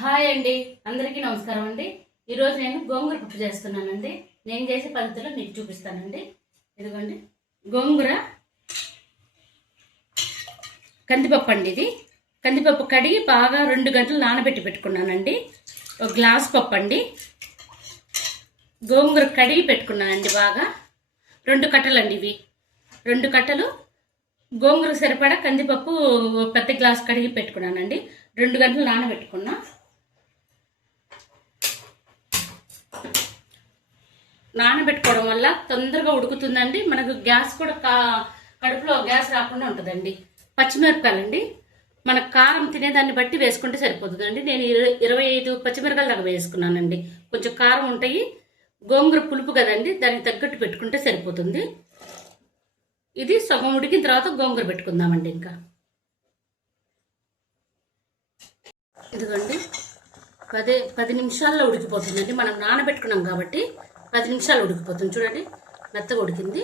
Hi అండి, అందరికీ నమస్కారం అండి. ఈరోజు నేను గోంగూర పప్పు చేస్తున్నానండి. నేను చేసే పద్ధతిలో మీకు చూపిస్తానండి. ఇదిగోండి గోంగూర కందిపప్పు అండి. ఇది కందిపప్పు కడిగి బాగా 2 గంటలు నానబెట్టి పెట్టుకున్నానండి. ఒక గ్లాస్ పప్పు అండి. గోంగూర కడిగి పెట్టుకున్నానండి బాగా. 2 కట్టలు అండి ఇవి. 2 కట్టలు గోంగూర సరిపడా కందిపప్పు పెద్ద గ్లాస్ కడిగి పెట్టుకున్నానండి. 2 గంటలు నానబెట్టుకున్నా. నానబెట్టుకోవడం వల్ల తొందరగా ఉడుకుతుందండి. మనకు గ్యాస్ కూడా కడుపులో గ్యాస్ రాకుండా ఉంటుందండి. పచ్చిమిరపకాయలండి, మన కారం తినేదాన్ని బట్టి వేసుకుంటే సరిపోతుందండి. నేను 25 పచ్చిమిరపకాయలు దాకా వేసుకున్నానండి. కొంచెం కారం ఉంటాయి, గోంగూర పులుపు కదండి, దానికి తగ్గట్టు పెట్టుకుంటే సరిపోతుంది. ఇది సగం ఉడికిన తర్వాత గోంగూర పెట్టుకుందామండి. ఇంకా ఇదిగోండి 10 నిమిషాల్లో ఉడికిపోతుందండి. మనం నానబెట్టుకున్నాం కాబట్టి 10 నిమిషాలు ఉడికిపోతుంది. చూడండి, మెత్తగా ఉడికింది.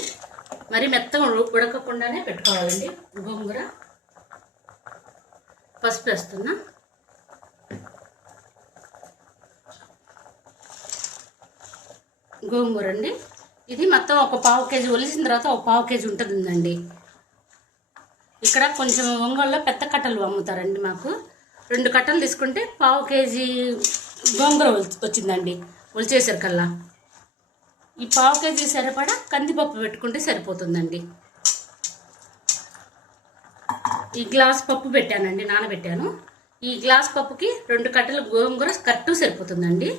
మరి మెత్తగా ఉడకకుండానే పెట్టుకోవాలండి. గోంగూర పసుపు వేస్తున్నా. గోంగూర అండి, ఇది మొత్తం ఒక 1/2 కేజీ ఒలిసిన తర్వాత ఒక 1/2 కేజీ ఉంటుందండి. ఇక్కడ కొంచెం ఒంగోలులో పెద్ద కట్టలు అమ్ముతారండి. మాకు 2 కట్టలు తీసుకుంటే 1/2 కేజీ గోంగూర వచ్చిందండి. ఒలిచేసరికల్లా ఈ 1/2 కేజీ సరిపడా కందిపప్పు పెట్టుకుంటే సరిపోతుందండి. ఈ గ్లాస్ పప్పు పెట్టానండి, నానబెట్టాను. ఈ గ్లాస్ పప్పుకి 2 కట్టలు గోంగూర కరెక్ట్ సరిపోతుందండి.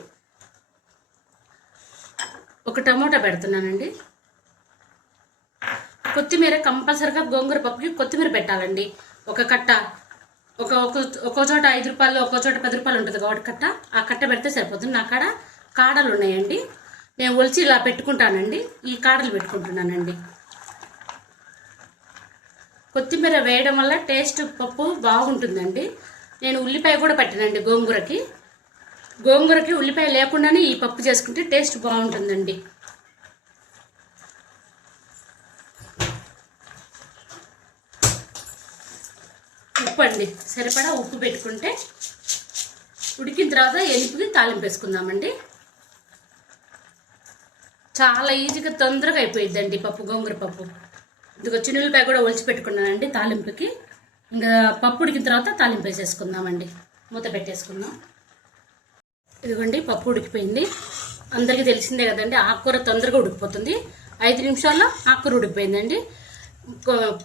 ఒక టమోటా పెడుతున్నానండి. కొత్తిమీర కంపల్సరిగా గోంగూర పప్పుకి కొత్తిమీర పెట్టాలండి. ఒక కట్ట ఒక్కో చోట 5 రూపాయలు, ఒక్కో చోట 10 రూపాయలు ఉంటుంది కాబట్టి కట్ట, ఆ కట్ట పెడితే సరిపోతుంది. నా కాడ కాడలు ఉన్నాయండి, నేను ఒలిచి ఇలా పెట్టుకుంటానండి. ఈ కాడలు పెట్టుకుంటున్నానండి. కొత్తిమీర వేయడం వల్ల టేస్ట్ పప్పు బాగుంటుందండి. నేను ఉల్లిపాయ కూడా పెట్టానండి గోంగూరకి. ఉల్లిపాయ లేకుండానే ఈ పప్పు చేసుకుంటే టేస్ట్ బాగుంటుందండి. ఉప్పు అండి, సరిపడా ఉప్పు పెట్టుకుంటే ఉడికిన తర్వాత ఎలుపుకి తాలింపు వేసుకుందామండి. చాలా ఈజీగా తొందరగా అయిపోయిద్దండి పప్పు, గోంగూర పప్పు. ఇదిగో చిన్నులపాయ కూడా ఒలిచి పెట్టుకున్నానండి తాలింపుకి. ఇంకా పప్పు ఉడికిన తర్వాత తాలింపు వేసేసుకుందామండి. మూత పెట్టేసుకుందాం. ఇదిగోండి పప్పు ఉడికిపోయింది. అందరికీ తెలిసిందే కదండి, ఆకుకూర తొందరగా ఉడికిపోతుంది. 5 నిమిషాల్లో ఆకుకూర ఉడికిపోయిందండి.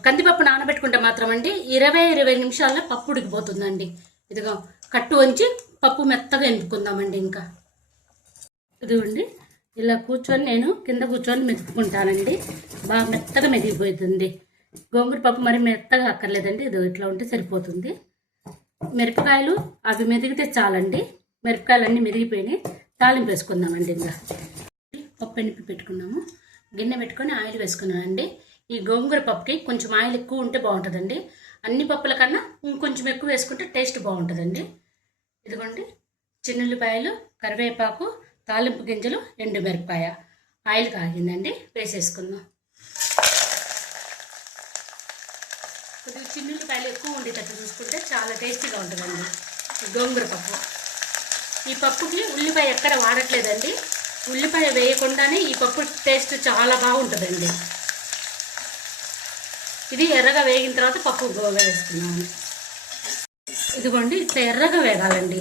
కందిపప్పు నానబెట్టుకుంటే మాత్రం అండి 20 నిమిషాల్లో పప్పు ఉడికిపోతుందండి. ఇదిగో కట్టు వంచి పప్పు మెత్తగా ఎనుపుకుందామండి. ఇంకా ఇదిగోండి ఇలా కూర్చొని నేను కింద కూర్చొని మెతుక్కుంటానండి. బాగా మెత్తగా మెదిగిపోతుంది. గోంగూర పప్పు మరి మెత్తగా అక్కర్లేదండి. ఇది ఇట్లా ఉంటే సరిపోతుంది. మిరపకాయలు అవి మెదిగితే చాలండి. మిరపకాయలు అన్నీ మెదిగిపోయినాయి. తాలింపు వేసుకుందామండి. ఇంకా పప్పు ఎనిపి పెట్టుకున్నాము. గిన్నె పెట్టుకొని ఆయిల్ వేసుకున్నానండి. ఈ గోంగూర పప్పుకి కొంచెం ఆయిల్ ఎక్కువ ఉంటే బాగుంటుందండి. అన్ని పప్పుల కన్నా ఇంకొంచెం ఎక్కువ వేసుకుంటే టేస్ట్ బాగుంటుందండి. ఇదిగోండి చిన్నుల్లిపాయలు, కరివేపాకు, తాలింపు గింజలు, ఎండుమిరపకాయ. ఆయిల్ కాగిందండి, వేసేసుకుందాం. కొద్దిగా చిన్నుల్లిపాయలు ఎక్కువ ఉండేటట్టు చూసుకుంటే చాలా టేస్టీగా ఉంటుందండి గోంగూర పప్పు. ఈ పప్పుకి ఉల్లిపాయ ఎక్కడ వాడట్లేదండి. ఉల్లిపాయ వేయకుండానే ఈ పప్పు టేస్ట్ చాలా బాగుంటుందండి. ఇది ఎర్రగా వేగిన తర్వాత పప్పు వేసుకున్నాము. ఇదిగోండి ఇట్లా ఎర్రగా వేగాలండి.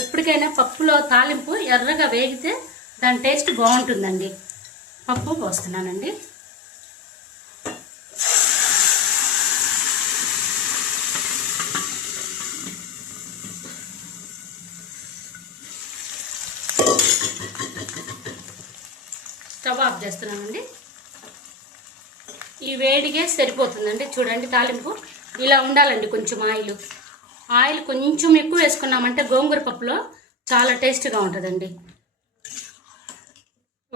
ఎప్పటికైనా పప్పులో తాలింపు ఎర్రగా వేగితే దాని టేస్ట్ బాగుంటుందండి. పప్పు పోస్తున్నానండి. స్టవ్ ఆఫ్ చేస్తున్నానండి. ఈ వేడిగే సరిపోతుందండి. చూడండి తాలింపు ఇలా ఉండాలండి. కొంచెం ఆయిల్ కొంచెం ఎక్కువ వేసుకున్నామంటే గోంగూర పప్పులో చాలా టేస్ట్గా ఉంటుందండి.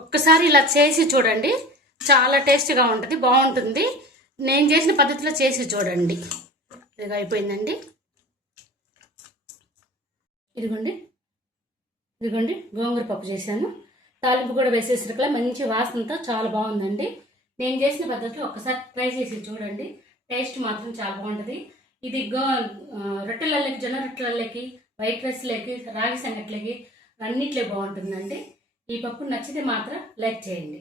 ఒక్కసారి ఇలా చేసి చూడండి, చాలా టేస్ట్గా ఉంటుంది, బాగుంటుంది. నేను చేసిన పద్ధతిలో చేసి చూడండి. ఇది అయిపోయిందండి. ఇదిగోండి గోంగూర పప్పు చేశాను. తాలింపు కూడా వేసేసరికలా మంచి వాసనతో చాలా బాగుందండి. నేను చేసిన పద్ధతిలో ఒక్కసారి ట్రై చేసి చూడండి, టేస్ట్ మాత్రం చాలా బాగుంటుంది. ఇది రొట్టెలకి, జొన్న రొట్టెలకి, వైట్ రైస్లోకి, రాగి సంగట్లోకి అన్నిట్లో బాగుంటుందండి. ఈ పప్పు నచ్చితే మాత్రం లైక్ చేయండి.